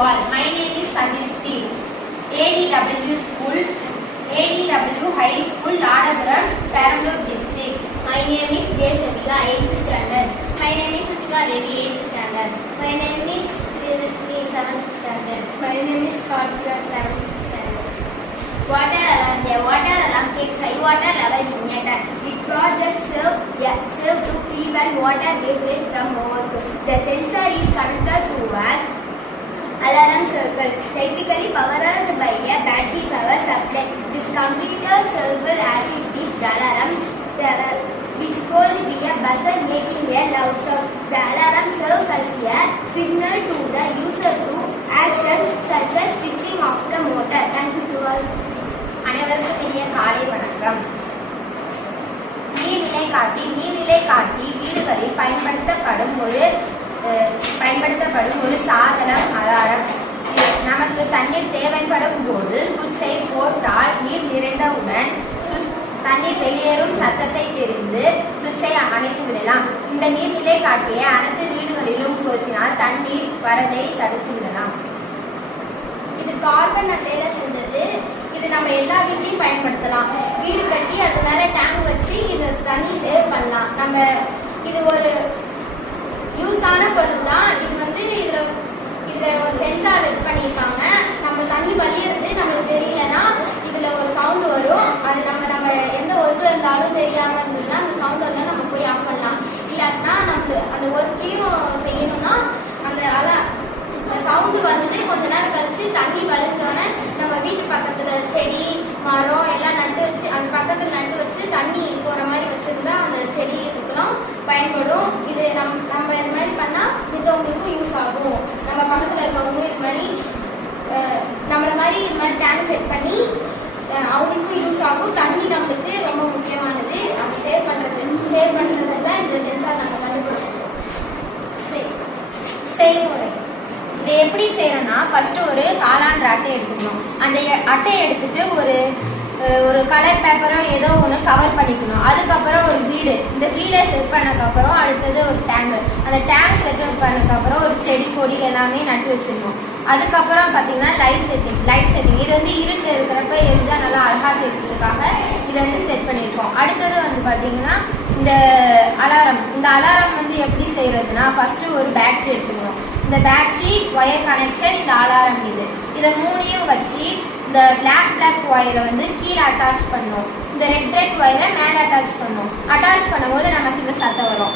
all. My name is Sadisty. ADW School, ADW High School, Ladapuram, Perambalur District. My name is Desavika, 8th standard. My name is Suchika Devi, 8th standard. My name is Trilishni, 7th standard. My name is Kartika, 7th standard. Water alarm. The water alarm takes high water level immediate. The project serve to prevent water wastage from overflow. The sensor is connected to an alarm circle, typically powered by a battery power supply. This computer circle activates the alarm, which could be a buzzer making a loud sound. The alarm serves as a signal to the user to action such as switching off the motor. Thank you to all. அனைவருக்கும் இனிய காலை வணக்கம். நீர்நிலை காட்டி வீடுகளில் பயன்படுத்தப்படும் ஒரு சாதனம் அலாரம். நமக்கு தண்ணீர் தேவைப்படும் போது சுவிட்சை போட்டால் நீர் நிறைந்தவுடன் தண்ணீர் வெளியேறும் சத்தத்தை தெரிந்து சுவிட்சை அணைத்து விடலாம். இந்த நீர்நிலை காட்டியை அனைத்து வீடுகளிலும் பொருத்தினால் தண்ணீர் வரதை தடுத்து விடலாம். இது கார்பன் அட்டையில செஞ்சது. இது நம்ம எல்லா வீட்லையும் பயன்படுத்தலாம். வீடு கட்டி அது மேல டேங்க் வச்சு இது தண்ணி சேவ் பண்ணலாம். நம்ம இது ஒரு யூஸான பொருள் தான். இது இதுல ஒரு சென்சார் இது பண்ணியிருக்காங்க. நம்ம தண்ணி வலியிறது நம்மளுக்கு தெரியலன்னா இதுல ஒரு சவுண்டு வரும். அது நம்ம எந்த ஒர்க்கு இருந்தாலும் தெரியாம இருந்ததுன்னா அந்த சவுண்ட் வந்தாலும் நம்ம போய் ஆஃப் பண்ணலாம். இல்லாட்டினா நம்ம அந்த ஒர்க்கையும் செய்யணும்னா அந்த சவுண்டு வந்து கொஞ்ச நேரம் கழிச்சு தண்ணி வலிச்சோன்னே நம்ம வீட்டு பக்கத்துல செடி மரம் எல்லாம் நட்டு வச்சு அந்த பக்கத்துல நட்டு வச்சு தண்ணி போற மாதிரி வச்சிருந்தா அந்த செடி இதுக்கெல்லாம் பயன்படும். இது நம்ம இது மாதிரி பண்ணா மித்தவங்களுக்கும் யூஸ் ஆகும். நம்ம பக்கத்துல இருக்கவங்க இது மாதிரி நம்மள மாதிரி இது மாதிரி டேங்க் செட் பண்ணி அவங்களுக்கும் யூஸ் ஆகும். தண்ணி நம்மளுக்கு ரொம்ப முக்கியமானது. அது சேவ் பண்றதுக்கு தான் இந்த சென்சார் நாங்கள் கண்டுபிடிச்சோம். செய்முறை இதை எப்படி செய்யறோம்னா, ஃபர்ஸ்ட் ஒரு காளான் அட்டை எடுத்துக்கணும். அந்த அட்டையை எடுத்துட்டு ஒரு கலர் பேப்பரோ ஏதோ ஒன்று கவர் பண்ணிக்கணும். அதுக்கப்புறம் ஒரு வீடு, இந்த வீடை செட் பண்ணக்கப்புறம் அடுத்தது ஒரு டேங்க், அந்த டேங்க் செட் பண்ணக்கப்புறம் ஒரு செடி கொடி எல்லாமே நட்டு வச்சிருக்கணும். அதுக்கப்புறம் பார்த்தீங்கன்னா லைட் செட்டிங் இது வந்து இருட்டில் இருக்கிறப்ப எரிஞ்சா நல்லா அழகாக இருக்கிறதுக்காக இதை வந்து செட் பண்ணியிருக்கோம். அடுத்தது வந்து பார்த்தீங்கன்னா இந்த அலாரம் வந்து எப்படி செய்யறதுன்னா, ஃபர்ஸ்ட் ஒரு பேட்டரி எடுத்துக்கணும். இந்த பேட்டரி ஒயர் கனெக்ஷன், இந்த அலாரம் இதை மூணையும் வச்சு இந்த பிளாக் ஒயரை வந்து கீழே அட்டாச் பண்ணும். இந்த ரெட் ஒயரை மேலே அட்டாச் பண்ணும். அட்டாச் பண்ணும்போது நமக்கு இந்த சத்தம் வரும்.